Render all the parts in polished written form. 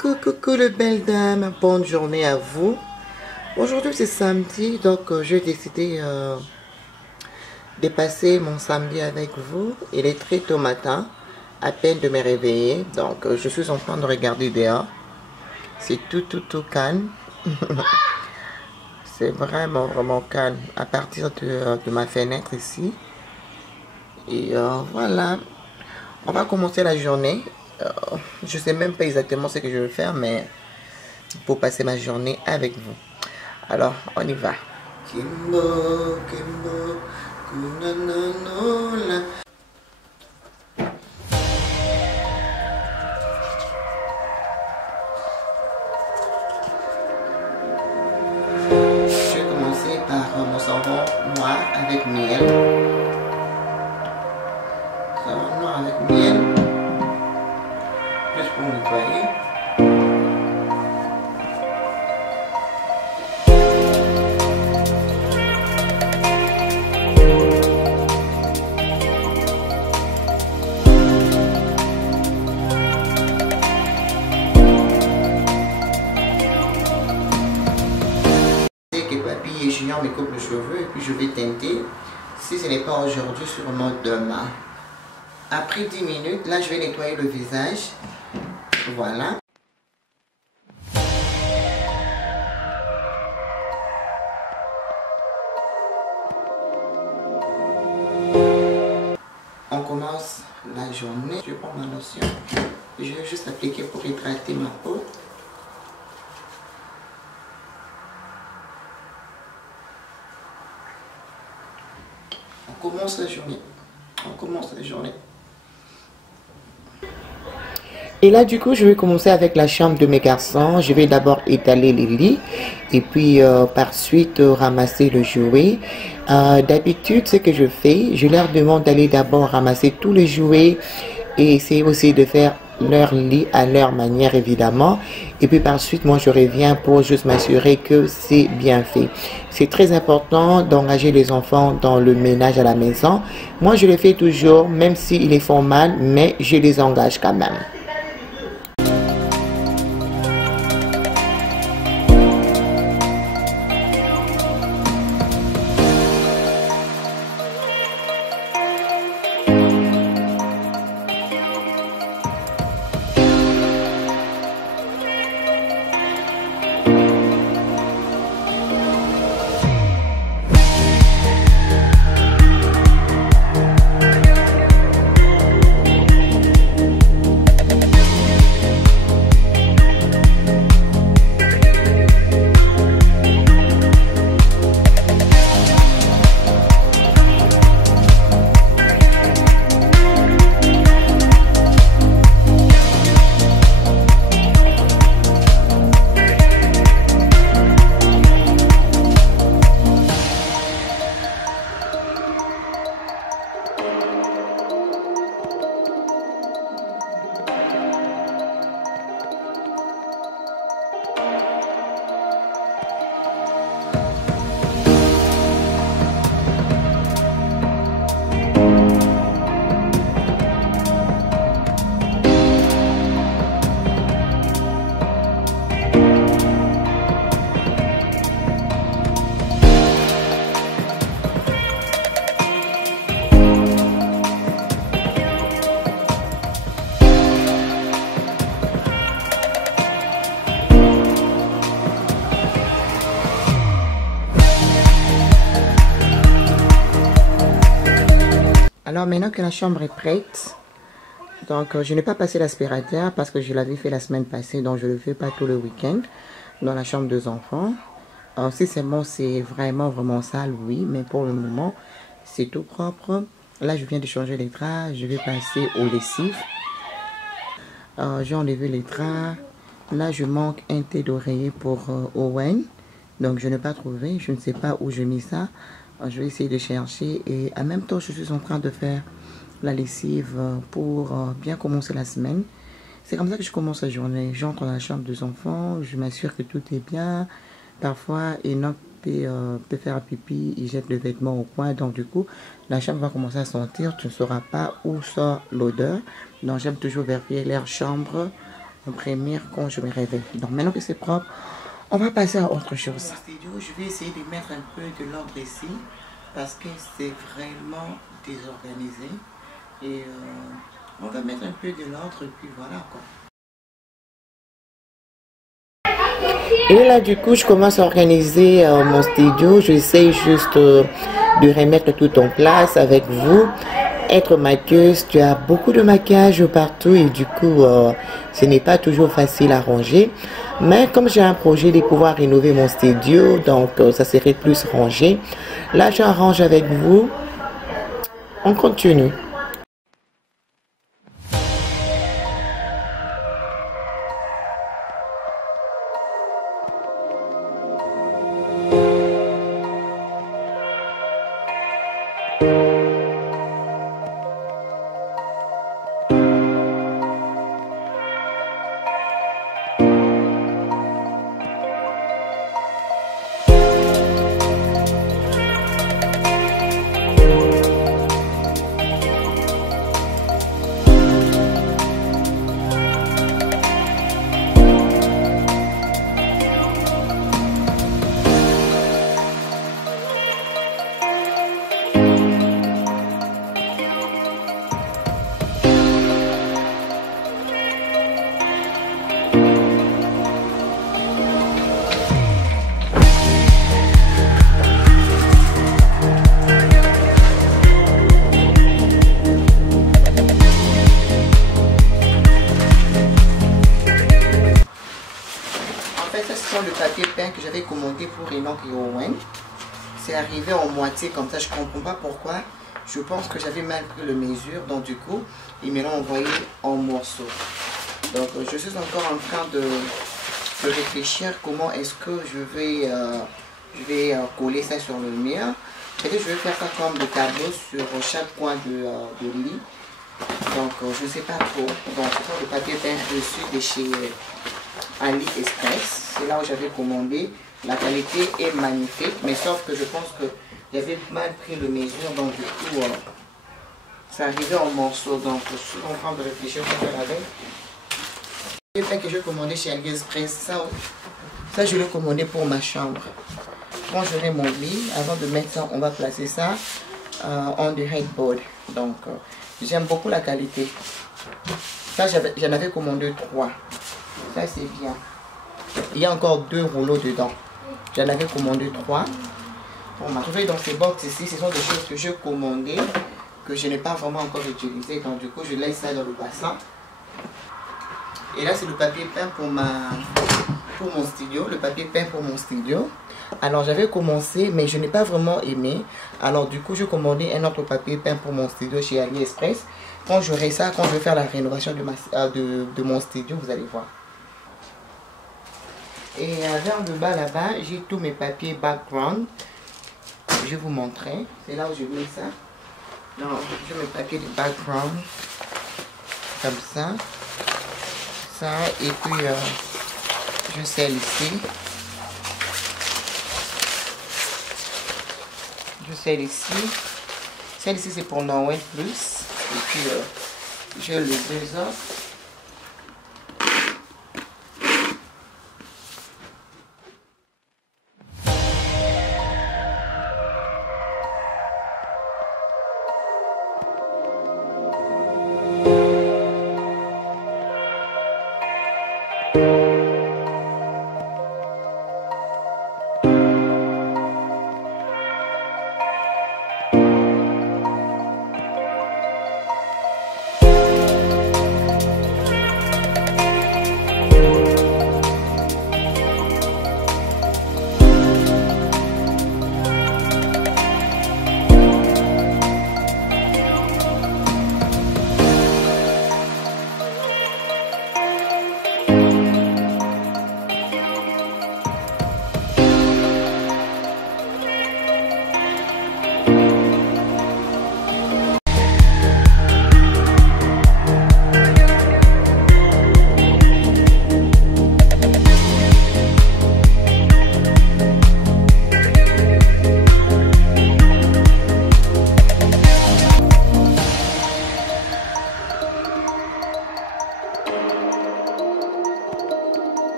Coucou les belles dames, bonne journée à vous. Aujourd'hui c'est samedi, donc j'ai décidé de passer mon samedi avec vous. Il est très tôt matin, à peine de me réveiller, donc je suis en train de regarder dehors. C'est tout calme. C'est vraiment calme à partir de ma fenêtre ici. Et voilà, on va commencer la journée. Je sais même pas exactement ce que je vais faire, mais pour passer ma journée avec vous. Alors, on y va. Kimbo, Kimbo, kunananola. Je vais commencer par mon savon noir avec miel. Savon noir avec miel. Juste pour nettoyer. Me coupe les cheveux et puis je vais teinter. Si ce n'est pas aujourd'hui, sûrement demain. Après 10 minutes, là je vais nettoyer le visage. Voilà. On commence la journée. Je prends ma lotion. Je vais juste appliquer pour hydrater ma peau. On commence la journée. On commence la journée. Et là, du coup, je vais commencer avec la chambre de mes garçons. Je vais d'abord étaler les lits et puis par suite ramasser le jouet. D'habitude, ce que je fais, je leur demande d'aller d'abord ramasser tous les jouets et essayer aussi de faire leur lit à leur manière, évidemment. Et puis par suite, moi, je reviens pour juste m'assurer que c'est bien fait. C'est très important d'engager les enfants dans le ménage à la maison. Moi, je le fais toujours, même s'ils les font mal, mais je les engage quand même. Alors maintenant que la chambre est prête, donc je n'ai pas passé l'aspirateur parce que je l'avais fait la semaine passée, donc je ne le fais pas tout le week-end dans la chambre des enfants. Alors si c'est bon, c'est vraiment sale, oui, mais pour le moment, c'est tout propre. Là, je viens de changer les draps, je vais passer aux lessives. J'ai enlevé les draps. Là, je manque un thé d'oreiller pour Owen, donc je n'ai pas trouvé, je ne sais pas où j'ai mis ça. Je vais essayer de chercher et en même temps je suis en train de faire la lessive pour bien commencer la semaine. C'est comme ça que je commence la journée. J'entre dans la chambre des enfants, je m'assure que tout est bien. Parfois Enoch peut faire pipi, il jette le vêtement au coin, donc du coup la chambre va commencer à sentir. Tu ne sauras pas où sort l'odeur, donc j'aime toujours vérifier leur chambre frémir quand je me réveille. Donc maintenant que c'est propre, on va passer à autre chose. Je vais essayer de mettre un peu de l'ordre ici parce que c'est vraiment désorganisé. Et on va mettre un peu de l'ordre et puis voilà quoi. Et là du coup je commence à organiser mon studio. J'essaie juste de remettre tout en place avec vous. Être maquilleuse, tu as beaucoup de maquillage partout et du coup ce n'est pas toujours facile à ranger. Mais comme j'ai un projet de pouvoir rénover mon studio, donc ça serait plus rangé. Là j'arrange avec vous. On continue. Le papier peint que j'avais commandé pour Enoch et Owen, c'est arrivé en moitié comme ça. Je comprends pas pourquoi. Je pense que j'avais mal pris le mesure, donc du coup ils me l'ont envoyé en morceaux. Donc je suis encore en train de réfléchir comment est-ce que je vais coller ça sur le mur. Peut-être je vais faire ça comme des tableaux sur chaque coin de lit. Donc je ne sais pas trop. Donc c'est le papier peint reçu de chez AliExpress. C'est là où j'avais commandé. La qualité est magnifique, mais sauf que je pense que j'avais mal pris le mesure, donc du coup ça arrivait en morceaux. Donc je suis en train de réfléchir pour faire avec. Le papier que j'ai commandé chez AliExpress, ça je l'ai commandé pour ma chambre. Quand j'aurai mon lit, avant de mettre ça, on va placer ça on the headboard. Donc j'aime beaucoup la qualité. Ça j'en avais commandé 3. Ça c'est bien. Il y a encore 2 rouleaux dedans. J'en avais commandé 3. On m'a trouvé dans ces box ici. Ce sont des choses que j'ai commandées, que je n'ai pas vraiment encore utilisées. Donc du coup je laisse ça dans le bassin. Et là c'est le papier peint pour mon studio. Le papier peint pour mon studio. Alors j'avais commencé mais je n'ai pas vraiment aimé. Alors du coup j'ai commandé un autre papier peint pour mon studio chez AliExpress. Quand j'aurai ça, quand je vais faire la rénovation de mon studio, vous allez voir. Et vers le bas là-bas, j'ai tous mes papiers background. Je vais vous montrer. C'est là où je mets ça. Donc, j'ai mes papiers de background. Comme ça. Ça. Et puis, je scelle ici. Je scelle ici. Celle-ci, c'est pour Noël plus. Et puis, j'ai les 2 autres.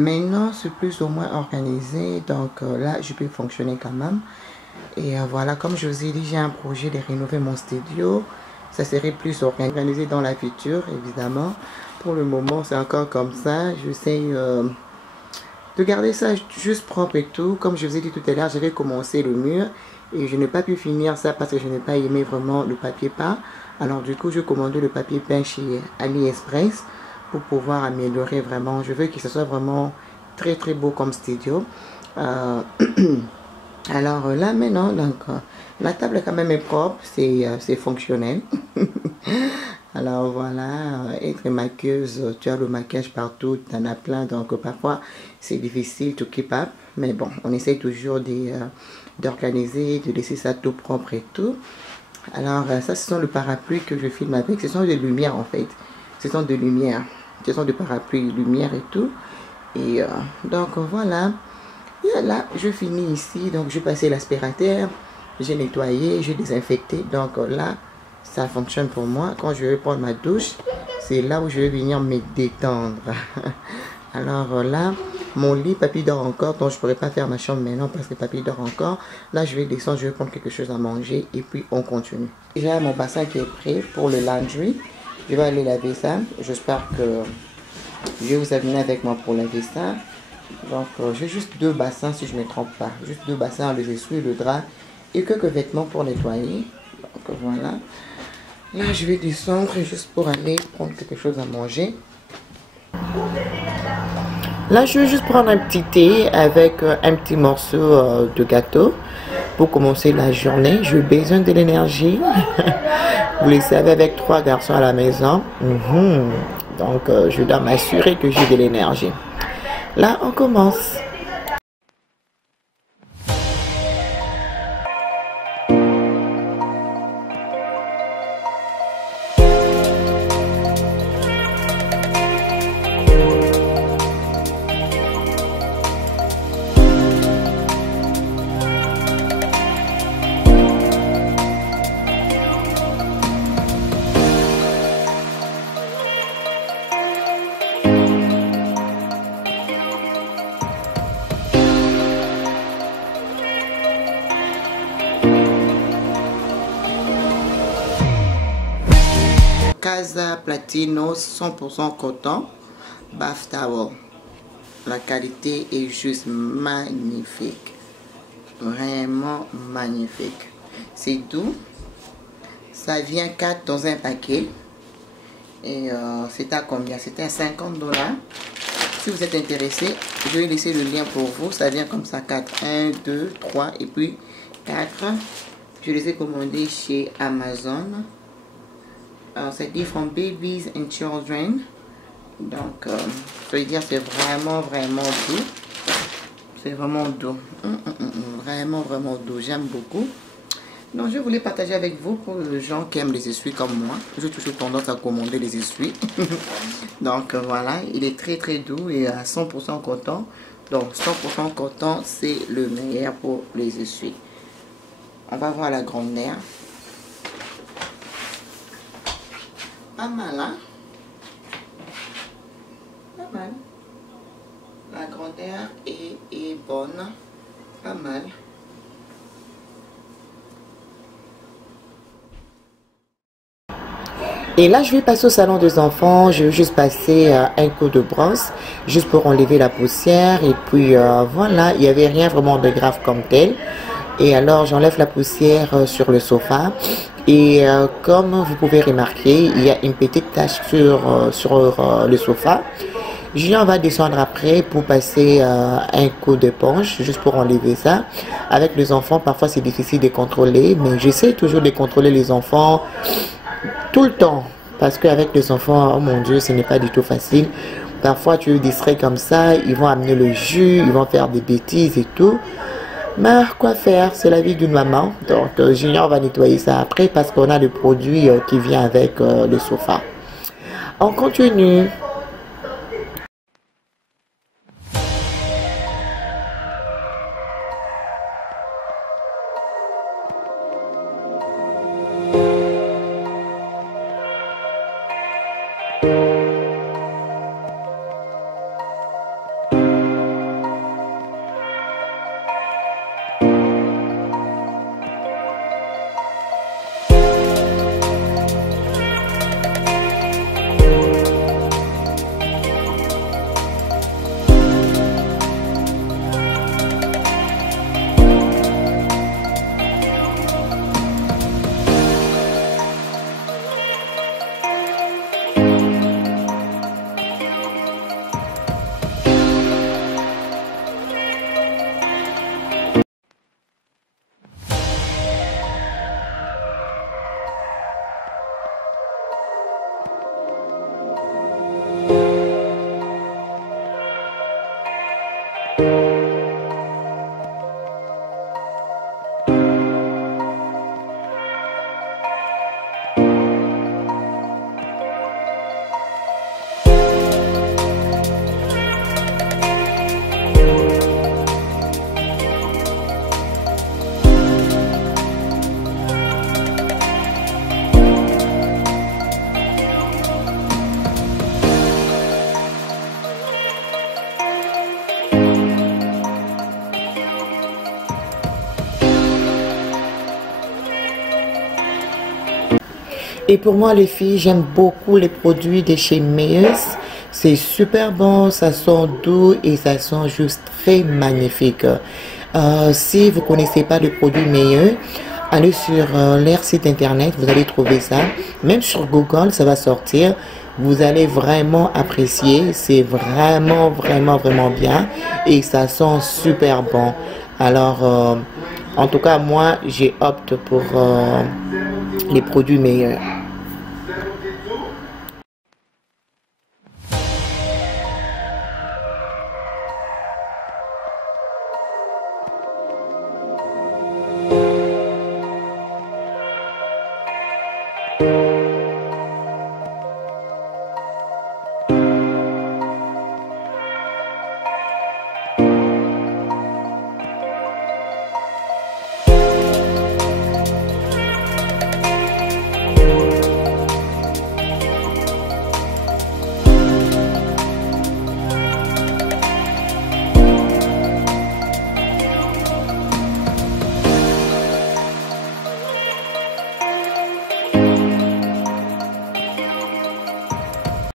Maintenant, c'est plus ou moins organisé. Donc là, je peux fonctionner quand même. Et voilà, comme je vous ai dit, j'ai un projet de rénover mon studio. Ça serait plus organisé dans la future, évidemment. Pour le moment, c'est encore comme ça. J'essaie de garder ça juste propre et tout. Comme je vous ai dit tout à l'heure, j'avais commencé le mur. Et je n'ai pas pu finir ça parce que je n'ai pas aimé vraiment le papier peint. Alors du coup, je commandé le papier peint chez AliExpress pour pouvoir améliorer vraiment. Je veux que ce soit vraiment très très beau comme studio. Alors là maintenant, donc la table quand même est propre, c'est fonctionnel. Alors voilà, être maquilleuse, tu as le maquillage partout, tu en as plein, donc parfois c'est difficile to keep up. Mais bon, on essaie toujours d'organiser, de laisser ça tout propre et tout. Alors ça, ce sont le parapluie que je filme avec, ce sont des lumières en fait. Ce sont des lumières, ce sont des parapluies lumière et tout. Et donc voilà. Et là, je finis ici, donc j'ai passé l'aspirateur, j'ai nettoyé, j'ai désinfecté. Donc là, ça fonctionne pour moi. Quand je vais prendre ma douche, c'est là où je vais venir me détendre. Alors là, mon lit, papy dort encore, donc je ne pourrais pas faire ma chambre maintenant parce que papy dort encore. Là, je vais descendre, je vais prendre quelque chose à manger et puis on continue. J'ai mon bassin qui est prêt pour le laundry. Je vais aller laver ça. J'espère que je vais vous amener avec moi pour laver ça. Donc j'ai juste 2 bassins si je ne me trompe pas. Juste 2 bassins, les essuie, le drap et quelques vêtements pour nettoyer. Donc voilà. Là je vais descendre juste pour aller prendre quelque chose à manger. Là je vais juste prendre un petit thé avec un petit morceau de gâteau. Pour commencer la journée, j'ai besoin de l'énergie. Vous le savez, avec 3 garçons à la maison. Donc je dois m'assurer que j'ai de l'énergie. Là, on commence. Casa Platino 100% coton bath towel. La qualité est juste magnifique, vraiment magnifique. C'est doux, ça vient 4 dans un paquet et c'est à combien? C'était à 50 $. Si vous êtes intéressé, je vais laisser le lien pour vous. Ça vient comme ça, 4, 1, 2, 3 et puis 4. Je les ai commandés chez Amazon. Alors, c'est dit from babies and children. Donc, je veux dire, c'est vraiment doux. C'est vraiment doux. Vraiment doux. J'aime beaucoup. Donc, je voulais partager avec vous pour les gens qui aiment les essuies comme moi. J'ai toujours tendance à commander les essuies. Donc, voilà. Il est très doux et à 100% coton. Donc, 100% coton, c'est le meilleur pour les essuies. On va voir la grandeur. Pas mal, hein? Pas mal. La grandeur est bonne. Pas mal. Et là, je vais passer au salon des enfants. Je vais juste passer un coup de brosse, juste pour enlever la poussière. Et puis, voilà, il n'y avait rien vraiment de grave comme tel. Et alors, j'enlève la poussière sur le sofa. Et comme vous pouvez remarquer, il y a une petite tache sur le sofa. Julien va descendre après pour passer un coup d'éponge, juste pour enlever ça. Avec les enfants, parfois c'est difficile de contrôler, mais j'essaie toujours de contrôler les enfants tout le temps. Parce qu'avec les enfants, oh mon Dieu, ce n'est pas du tout facile. Parfois tu es distrait comme ça, ils vont amener le jus, ils vont faire des bêtises et tout. Mais quoi faire, c'est la vie d'une maman. Donc Junior va nettoyer ça après parce qu'on a le produit qui vient avec le sofa. On continue. Et pour moi, les filles, j'aime beaucoup les produits de chez Meyers. C'est super bon, ça sent doux et ça sent juste très magnifique. Si vous connaissez pas le produit Meyers, allez sur leur site internet, vous allez trouver ça. Même sur Google, ça va sortir. Vous allez vraiment apprécier. C'est vraiment, vraiment, vraiment bien. Et ça sent super bon. Alors, en tout cas, moi, j'ai opté pour les produits Meyers.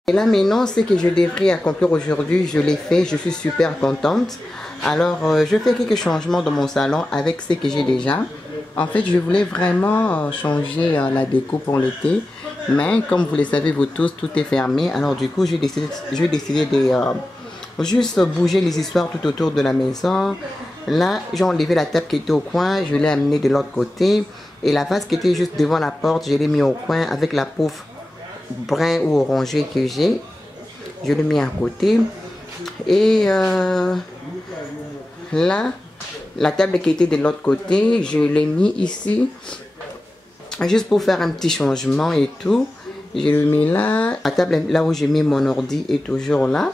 Et là maintenant, ce que je devrais accomplir aujourd'hui, je l'ai fait, je suis super contente. Alors, je fais quelques changements dans mon salon avec ce que j'ai déjà. En fait, je voulais vraiment changer la déco pour l'été. Mais comme vous le savez, vous tous, tout est fermé. Alors du coup, j'ai décidé de juste bouger les histoires tout autour de la maison. Là, j'ai enlevé la table qui était au coin, je l'ai amenée de l'autre côté. Et la vase qui était juste devant la porte, je l'ai mis au coin avec la pouffe brun ou orangé que j'ai. Je le mets à côté. Et là, la table qui était de l'autre côté, je l'ai mis ici. Juste pour faire un petit changement et tout. Je le mets là. La table là où je mets mon ordi est toujours là.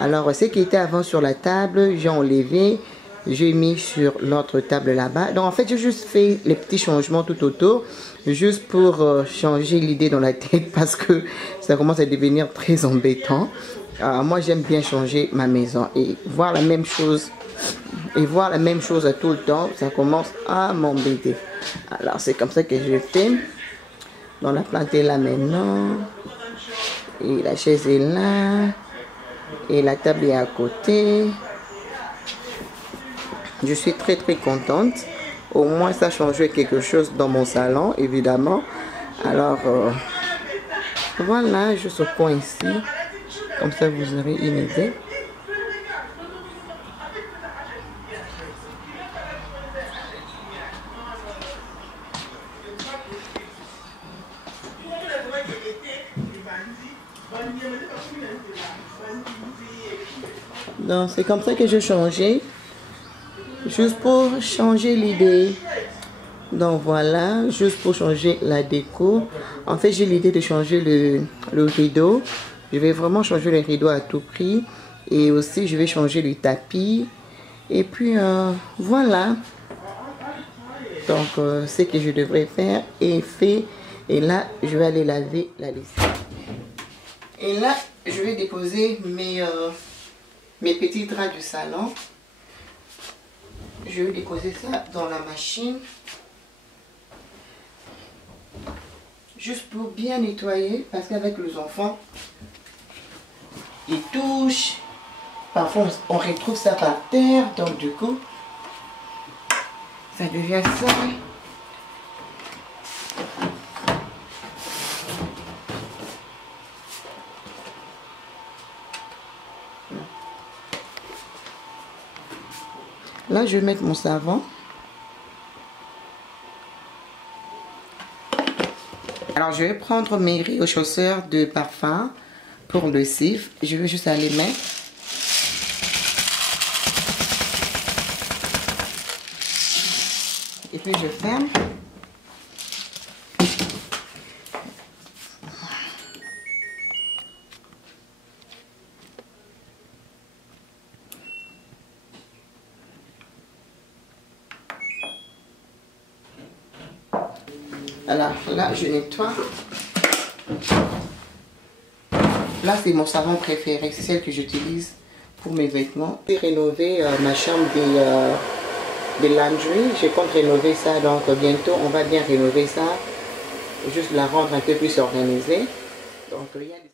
Alors, ce qui était avant sur la table, j'ai enlevé. J'ai mis sur l'autre table là-bas. Donc, en fait, j'ai juste fait les petits changements tout autour. Juste pour changer l'idée dans la tête. Parce que ça commence à devenir très embêtant. Moi, j'aime bien changer ma maison. Et voir la même chose. Et voir la même chose tout le temps, ça commence à m'embêter. Alors, c'est comme ça que je fais. Donc, la plante est là maintenant. Et la chaise est là. Et la table est à côté. Je suis très très contente. Au moins ça a changé quelque chose dans mon salon, évidemment. Alors voilà, juste au coin ici. Comme ça vous aurez une idée. Donc c'est comme ça que j'ai changé. Juste pour changer l'idée. Donc voilà, juste pour changer la déco. En fait, j'ai l'idée de changer le rideau. Je vais vraiment changer le rideau à tout prix. Et aussi, je vais changer le tapis. Et puis, voilà. Donc, ce que je devrais faire est fait. Et là, je vais aller laver la lessive. Et là, je vais déposer mes petits draps du salon. Je vais déposer ça dans la machine. Juste pour bien nettoyer. Parce qu'avec les enfants, ils touchent. Parfois, on retrouve ça par terre. Donc, du coup, ça devient sale. Là, je vais mettre mon savon. Alors, je vais prendre mes réchausseurs de parfum pour le cif. Je vais juste aller mettre. Et puis, je ferme. Alors là, je nettoie. Là, c'est mon savon préféré. C'est celle que j'utilise pour mes vêtements. J'ai rénové ma chambre de laundry. Je compte rénover ça. Donc bientôt, on va bien rénover ça. juste la rendre un peu plus organisée. Donc il y a des...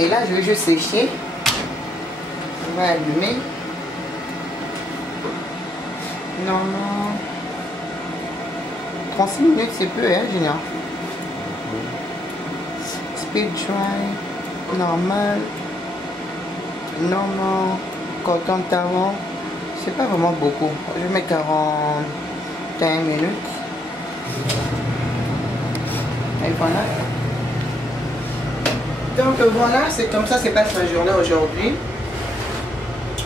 Et là, je vais juste sécher. On va allumer. Non, non. 36 minutes, c'est peu, hein, Junior? Speed dry. Normal. Normal. Coton talon. C'est pas vraiment beaucoup. Je vais mettre 41 minutes. Et voilà. Donc voilà, c'est comme ça se passe ma journée aujourd'hui.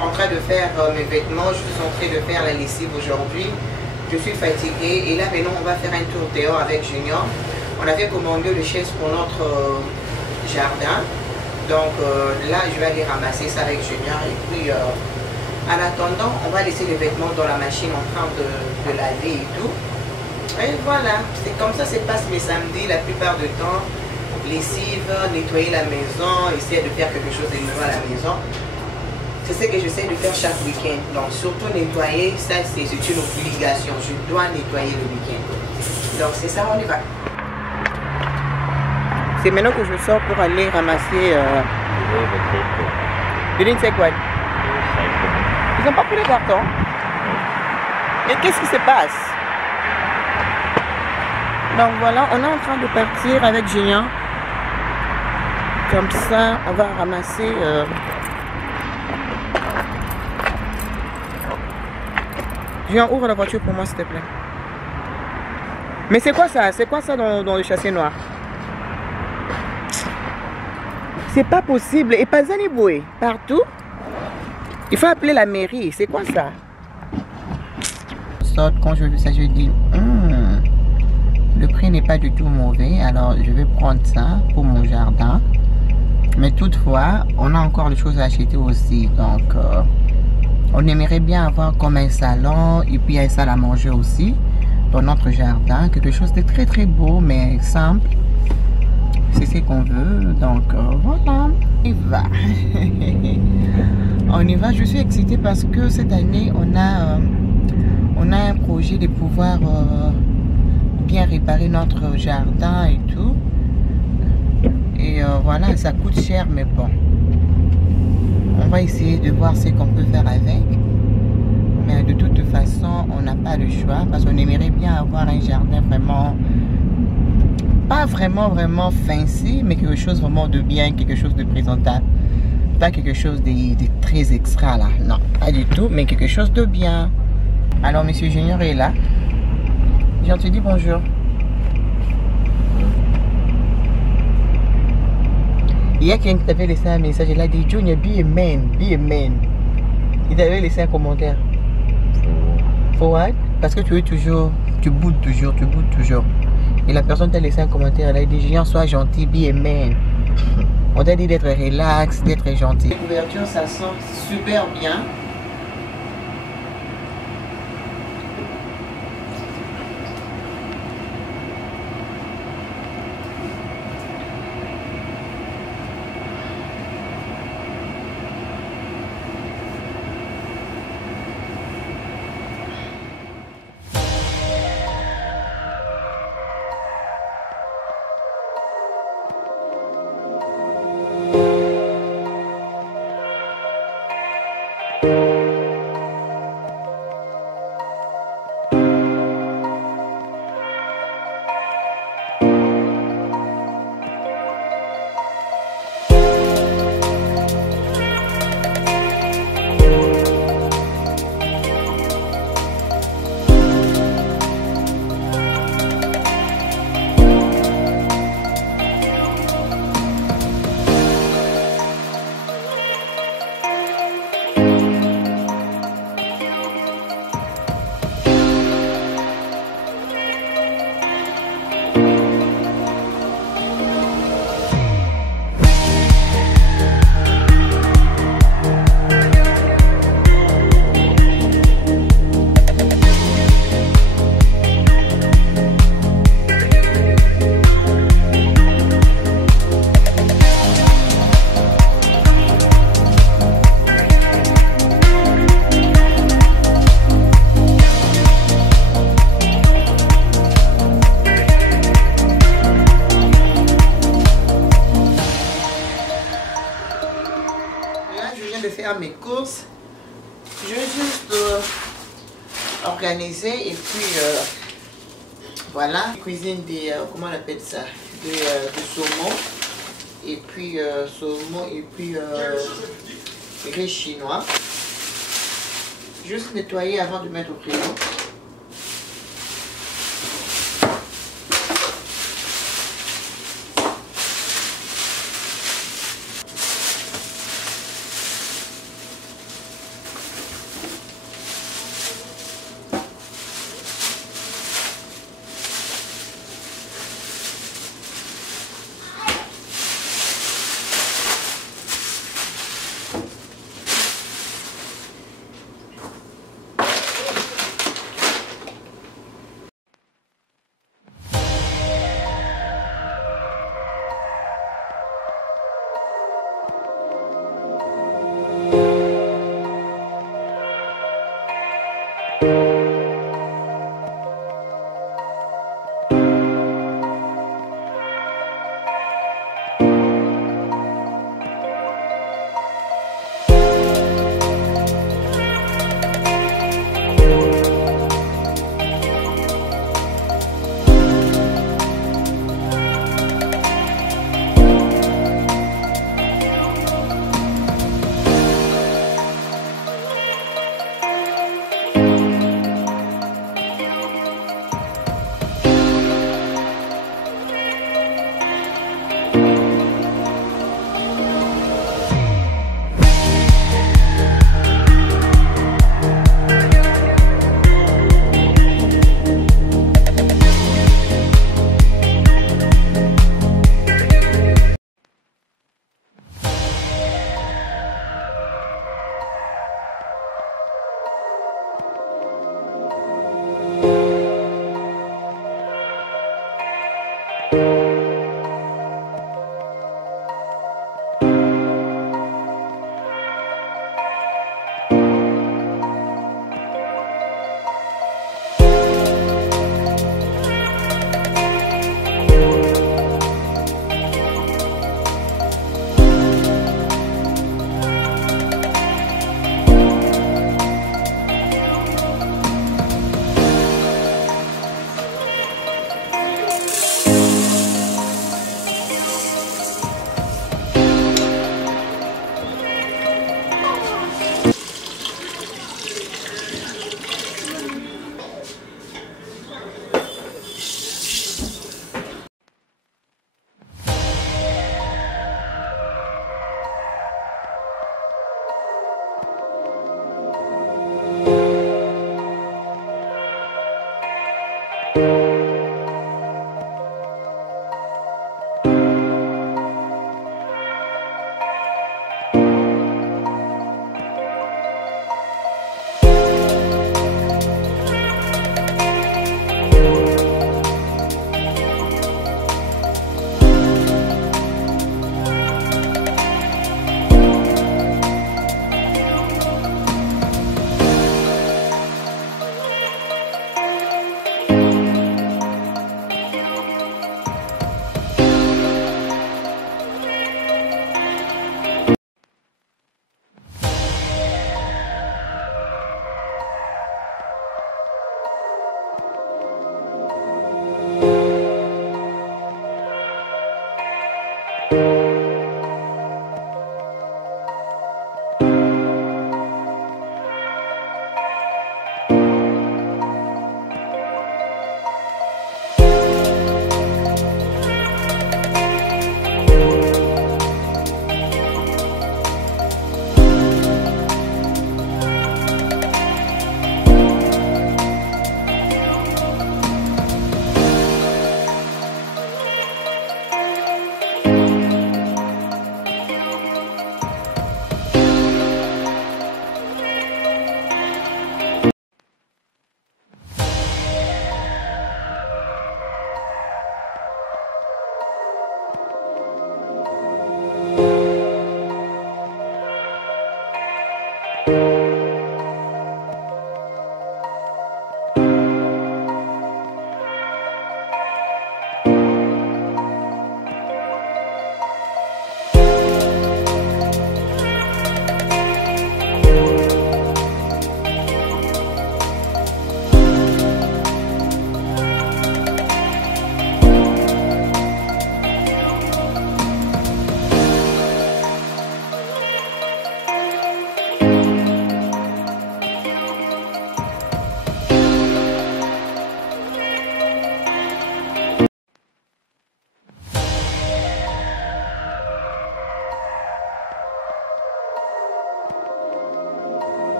En train de faire mes vêtements, je suis en train de faire la lessive aujourd'hui. Je suis fatiguée et là maintenant on va faire un tour dehors avec Junior. On avait commandé le chaise pour notre jardin. Donc là je vais aller ramasser ça avec Junior et puis en attendant on va laisser les vêtements dans la machine en train de laver et tout. Et voilà, c'est comme ça se passe mes samedis la plupart du temps. Lessive, nettoyer la maison, essayer de faire quelque chose de nouveau à la maison. C'est ce que j'essaie de faire chaque week-end. Donc surtout nettoyer, ça c'est une obligation. Je dois nettoyer le week-end. Donc c'est ça, on y va. C'est maintenant que je sors pour aller ramasser... You didn't take what? Ils n'ont pas pris les cartons. Mais qu'est-ce qui se passe? Donc voilà, on est en train de partir avec Junior. Comme ça, on va ramasser... Junior, ouvre la voiture pour moi, s'il te plaît. Mais c'est quoi ça? C'est quoi ça dans le châssis noir? C'est pas possible. Et pas Zaniboué, partout. Il faut appeler la mairie. C'est quoi ça? Quand je vu ça, je dis... le prix n'est pas du tout mauvais. Alors, je vais prendre ça pour mon jardin. Mais toutefois, on a encore des choses à acheter aussi. Donc, on aimerait bien avoir comme un salon et puis un salle à manger aussi dans notre jardin. Quelque chose de très très beau mais simple. C'est ce qu'on veut. Donc, voilà. On y va. On y va. Je suis excitée parce que cette année, on a un projet de pouvoir bien réparer notre jardin et tout. Et voilà, ça coûte cher, mais bon. On va essayer de voir ce qu'on peut faire avec. Mais de toute façon, on n'a pas le choix. Parce qu'on aimerait bien avoir un jardin vraiment... Pas vraiment fancy, mais quelque chose vraiment de bien, quelque chose de présentable. Pas quelque chose de très extra là. Non, pas du tout, mais quelque chose de bien. Alors, Monsieur Junior est là. Je te dis bonjour. Il y a quelqu'un qui t'avait laissé un message. Il a dit Junior, be a man, be a man. Il t'avait laissé un commentaire. For what? Parce que tu es toujours, tu boudes toujours, tu boudes toujours. Et la personne t'a laissé un commentaire. Elle a dit Junior, sois gentil, be a man. On t'a dit d'être relax, d'être gentil. La couverture, ça sent super bien. De faire mes courses, je vais juste organiser et puis voilà, cuisine des comment on appelle ça, des saumon et puis saumon et puis riz chinois, juste nettoyer avant de mettre au frigo.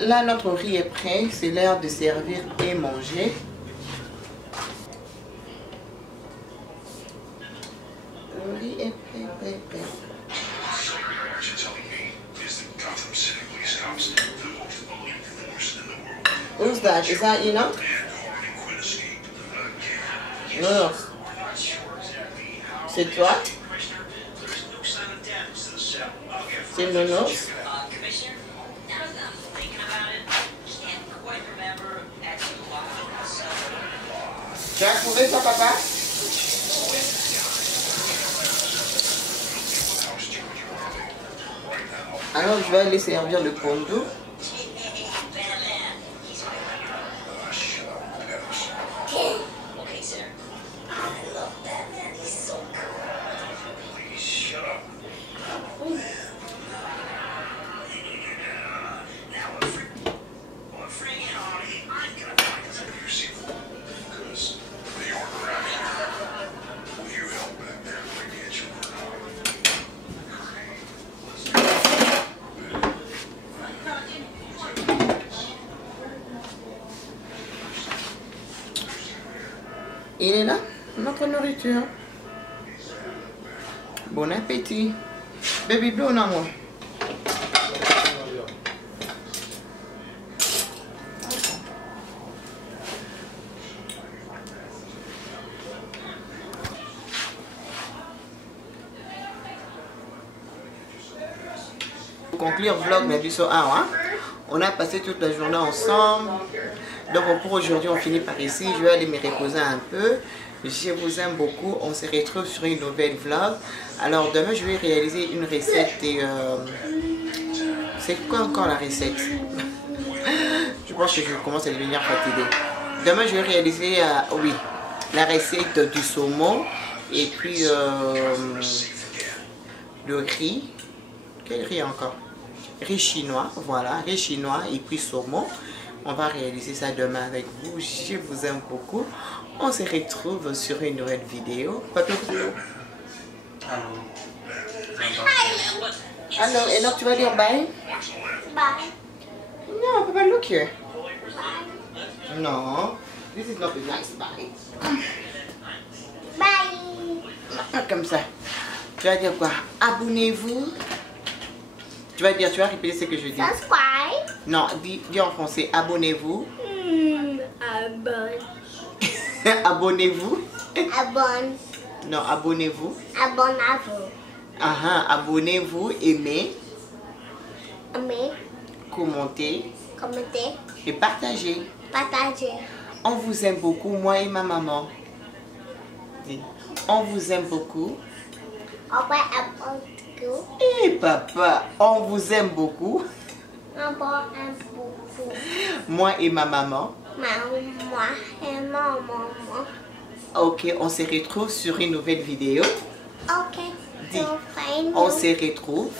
Là, notre riz est prêt. C'est l'heure de servir et manger. Le riz est prêt. Who's that? Is that Enoch? Non. C'est toi? C'est Nonos? Tu as trouvé ça, papa? Alors, je vais aller servir le pondo. Il est là, notre nourriture. Bon appétit. Baby blue, non, moi. Pour conclure le vlog, mais du soir, hein? On a passé toute la journée ensemble. Donc pour aujourd'hui, on finit par ici. Je vais aller me reposer un peu. Je vous aime beaucoup. On se retrouve sur une nouvelle vlog. Alors demain, je vais réaliser une recette. C'est quoi encore la recette? Je pense que je commence à devenir fatiguée. Demain, je vais réaliser oui, la recette du saumon. Et puis le riz. Quel riz encore? Riz chinois. Voilà, riz chinois et puis saumon. On va réaliser ça demain avec vous. Je vous aime beaucoup. On se retrouve sur une nouvelle vidéo. Alors, et donc tu vas dire bye? Bye. Non, Papa, look here. Non, this is not a nice bye. Bye. Pas comme ça. Tu vas dire quoi? Abonnez-vous. Tu vas dire, tu vas répéter ce que je dis. Subscribe. Non, dis en français, abonnez-vous. Abonnez-vous. Abonne. Non, abonnez-vous. Abonnez-vous. Abonnez-vous, aimez, Aimez. commentez Commentez. et partagez. Partagez. On vous aime beaucoup, moi et ma maman. Dis, on vous aime beaucoup. Au revoir. Abonnez-vous. Et papa, on vous aime beaucoup. Abonnez-vous. Moi et ma maman. Moi et maman. Ok, on se retrouve sur une nouvelle vidéo. Ok. Dis, So fine. on se retrouve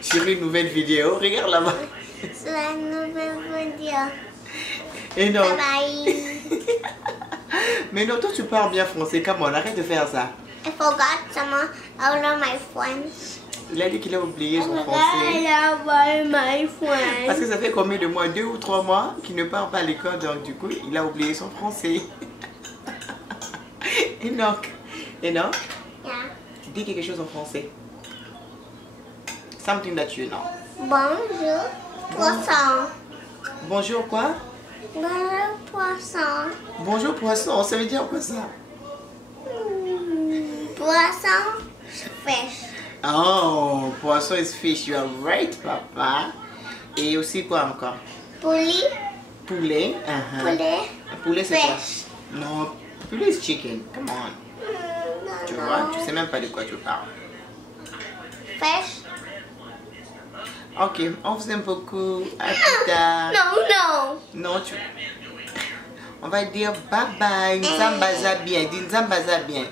sur une nouvelle vidéo. Regarde là-bas. C'est la nouvelle vidéo. Et non. Bye bye. Mais non, toi tu parles bien français. Comment on arrête de faire ça. I forgot some of my friends. Il a dit qu'il a oublié son français. Parce que ça fait combien de mois? 2 ou 3 mois qu'il ne part pas à l'école. Donc du coup, il a oublié son français. Enoch. Enoch, Yeah. dis quelque chose en français. Something that you know. Bonjour, poisson. Bonjour quoi? Bonjour, poisson. Bonjour poisson, ça veut dire quoi ça? Poisson, fish. Oh, poisson is fish. You are right, papa. Et aussi quoi encore? Poulet. Poulet. Poulet. Poulet c'est quoi? Fish. Non, poulet is chicken. Come on. Tu vois, tu sais même pas de quoi tu parles. Fish. Ok, on vous aime beaucoup. À plus tard. No. Non, tu... On va dire bye bye. Nzambaza bien. Dis Nzambaza bien.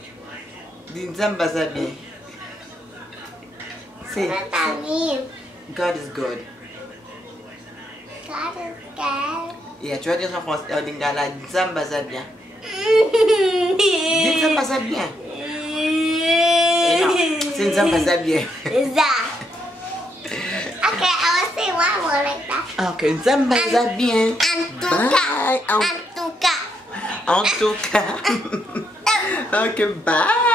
Dis Nzambaza bien. C'est What that mean? God is good. God is good. Et tu vas dire en français, Lingala, Nzambaza bien. Dis Nzambaza bien. Et non, c'est Nzamba bien. Za. Okay, I will say one more like that. Ok, Nzamba bien. Antuka. Bye. Antuka. En tout cas. Ok, bye.